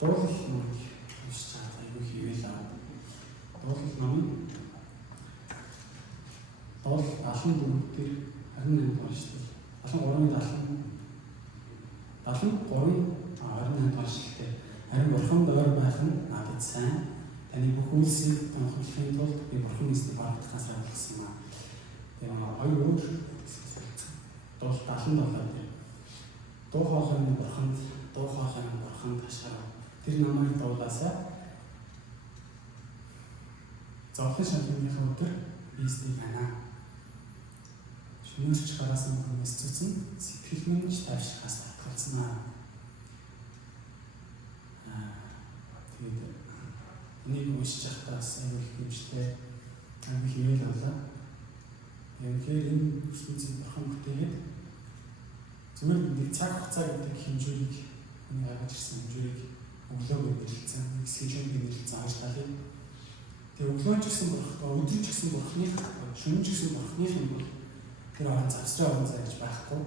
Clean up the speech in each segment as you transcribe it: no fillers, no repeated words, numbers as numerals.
Дуулах номыг уншиж чад айгүй хийгээл аа. Дуулах номын Дол 74 дээр 28 дугаар шүү дээ. 73-ийн 28 дугаар шүү дээ. Харин Бурханд ойр байх нь надад сайн. Таны бүх үйлсийг томхорлохын тулд би Бурхан эзний бардахаас авсан юм аа. Тэгээ хоёр өөр Дол 77 дээр дуу хоолойны Бурханд хашаа. Тэр намайг дуулаасаа зовлон шалгууныхаа өдөр би эзнийг анаа. Шүнэрч гараасан хүмүүс зүцэн сэтгэл минь тавшихаас татгалцсан тэгээд энийг уншиж байхдаас аюул хэмжтэй амиг хийгээл авлаа. Тэгэхээр энэ бүсгүйцийг Бурхан бүтээгээд зүгээр нэг цаг хугацаа гэдэг хэмжүүрийг энэ гаргаж ирсэн хэмжүүрийг өглөөгөө бэлдсэн, хэсгийн бэлдсэн аж талыг. Тэгээ өглөө ч гэсэн Бурхан, өдөр ч гэсэн Бурханых, шөнө ч гэсэн Бурханых юм бол тэр орон завсраа орон зайж байхгүй.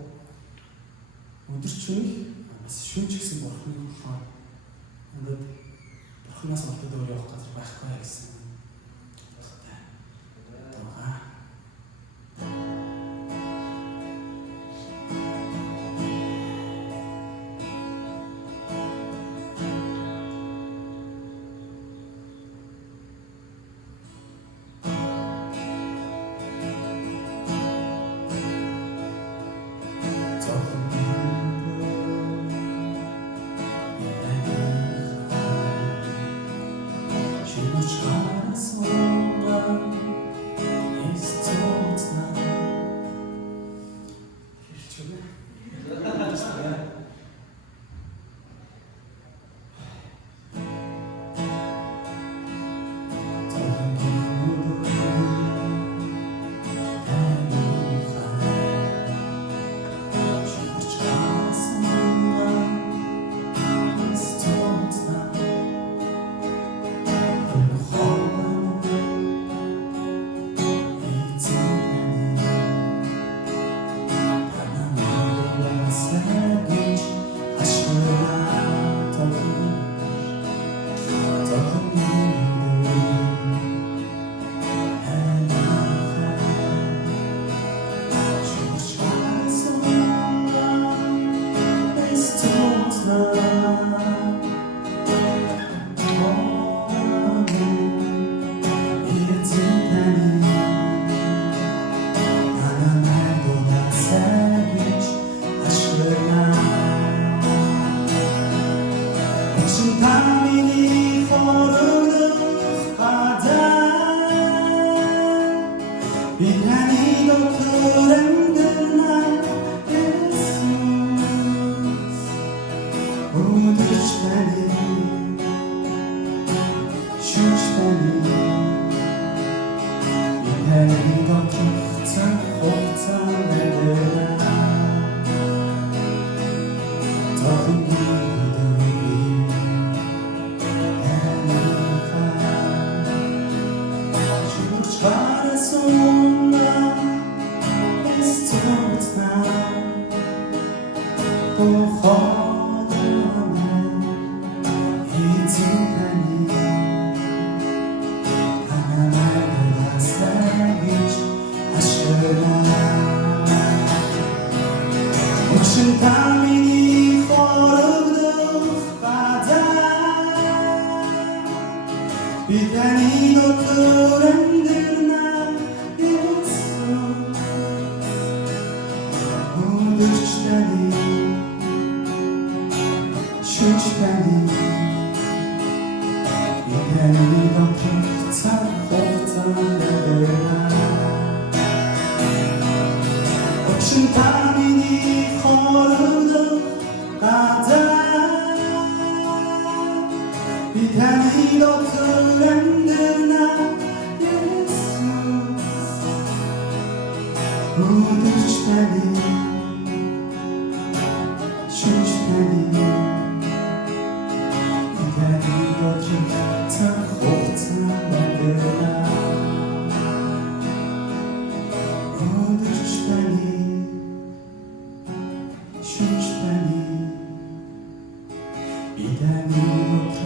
Өдөр ч шөнө бас шөнө ч гэсэн Бурханых болохоор ингээд Бурханаас олдод өөр явах газар байхгүй гэсэн. Lamino